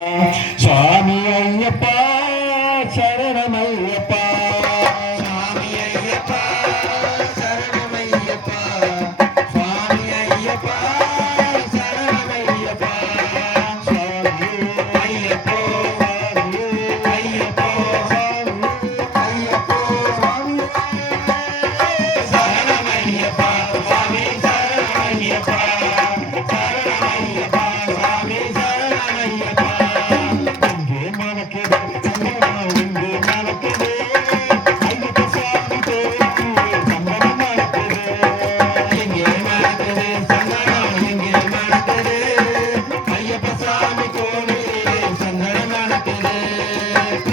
சுவாமி ஐயப்பா சரணமையப்பா சுவாமி ஐயப்பா சரணமையப்பா சுவாமி ஐயப்பா சரணமையப்பா சுவாமி ஐயப்போ ஐயப்போ ஐயப்போ சுவாமி சரணமையப்பா சுவாமி சரணமையப்பா சரணமையப்பா சுவாமி சரணமையப்பா இங்கே மணக்குது சந்தனம் இங்கே மணக்குது ஐயப்ப சுவாமி கோயிலுக்கு சந்தனம் மணக்குது எங்கே மணக்குது சந்தனம் எங்கே மணக்குது ஐயப்ப சாமி கோவிலிலே சந்தனம் மணக்குது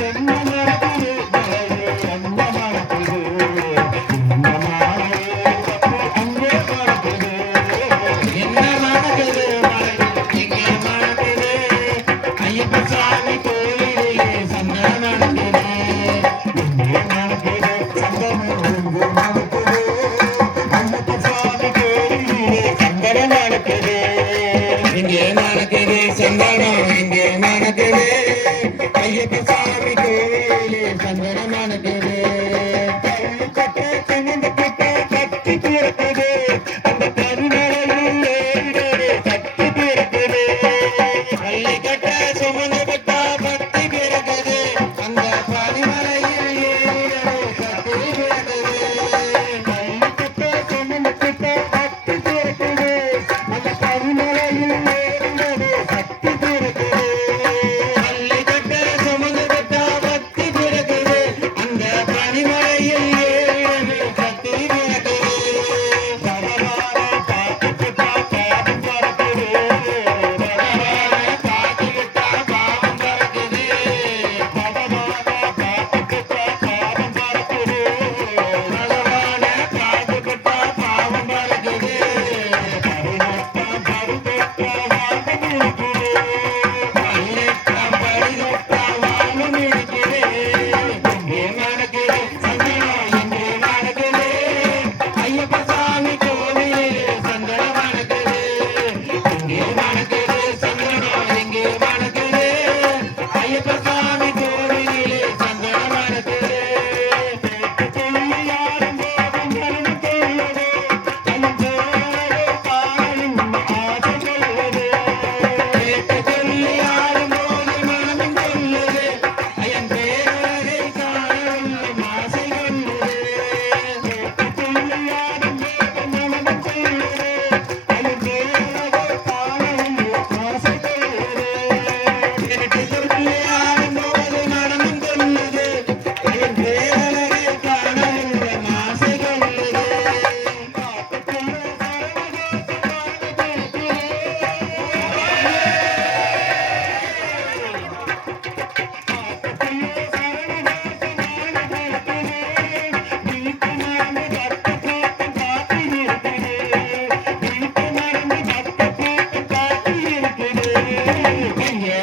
என்ன மணக்குது மலையே என்ன மணக்குது இந்த மாலையே அங்கே மணக்குது என்ன மணக்குது மலை எங்கே மணக்குது ஐயப்ப சாமி கோவிலிலே சந்தனம் மணக்குது இங்கே மணக்குது சந்தனம் இங்கே மணக்குது ஐயப்ப சுவாமி கோயிலிலே சந்தனம் மணக்குது இங்கே மணக்குது சந்தனம் இங்கே மணக்குது ஐயப்ப சாமி கோவிலிலே சந்தனம் மணக்குது கட்டை சுமந்து கிட்ட கட்டி பிறக்குது அந்த கருமலையில் ஏறிடவே சக்தி பிறக்குது பள்ளிக்கட்ட சுமந்து விட்டா பக்தி பிறகுது அந்த பனிமலையில் ஏறிடவே சக்தி பிறகுது கட்டை சுமந்து கிட்ட கட்டி பிறக்குது அந்த கருமலையில் ஏறிடவே சக்தி பிறக்குது பள்ளிக்கட்ட சுமந்து விட்டா பக்தி பிறகுது அந்த பனிமலையில் ஏறிடவே சக்தி பிறகுது பகவானை பார்த்துக்கிட்டா பாவம் பறக்குது பகவானை பார்த்துக்கிட்டா பாவம் பறக்குது பகவானை பார்த்துக்கிட்டா பாவம் பறக்குது பகவானை பார்த்துக்கிட்டா பாவம் பறக்குது பதினெட்டாம் படிதொட்டா வானம் இருக்குது எங்கே மணக்குது சந்தனம் எங்கே மணக்குது ஐயப்ப சாமி கோவிலிலே சந்தனம் மணக்குது எங்கே மணக்குது சந்தனம் எங்கே மணக்குது ஐயப்ப சாமி கோவிலிலே சந்தனம் மணக்குது கேட்டு சொல்லி ஆடும்போது மனமும் கொள்ளுது ஐயன் பேரழகை காண உள்ளம் ஆசை கொள்ளுது கேட்டு சொல்லி ஆடும்போது மனமும் கொள்ளுது ஐயன் பேரழகை காண உள்ளம் ஆசை கொள்ளுது எங்கே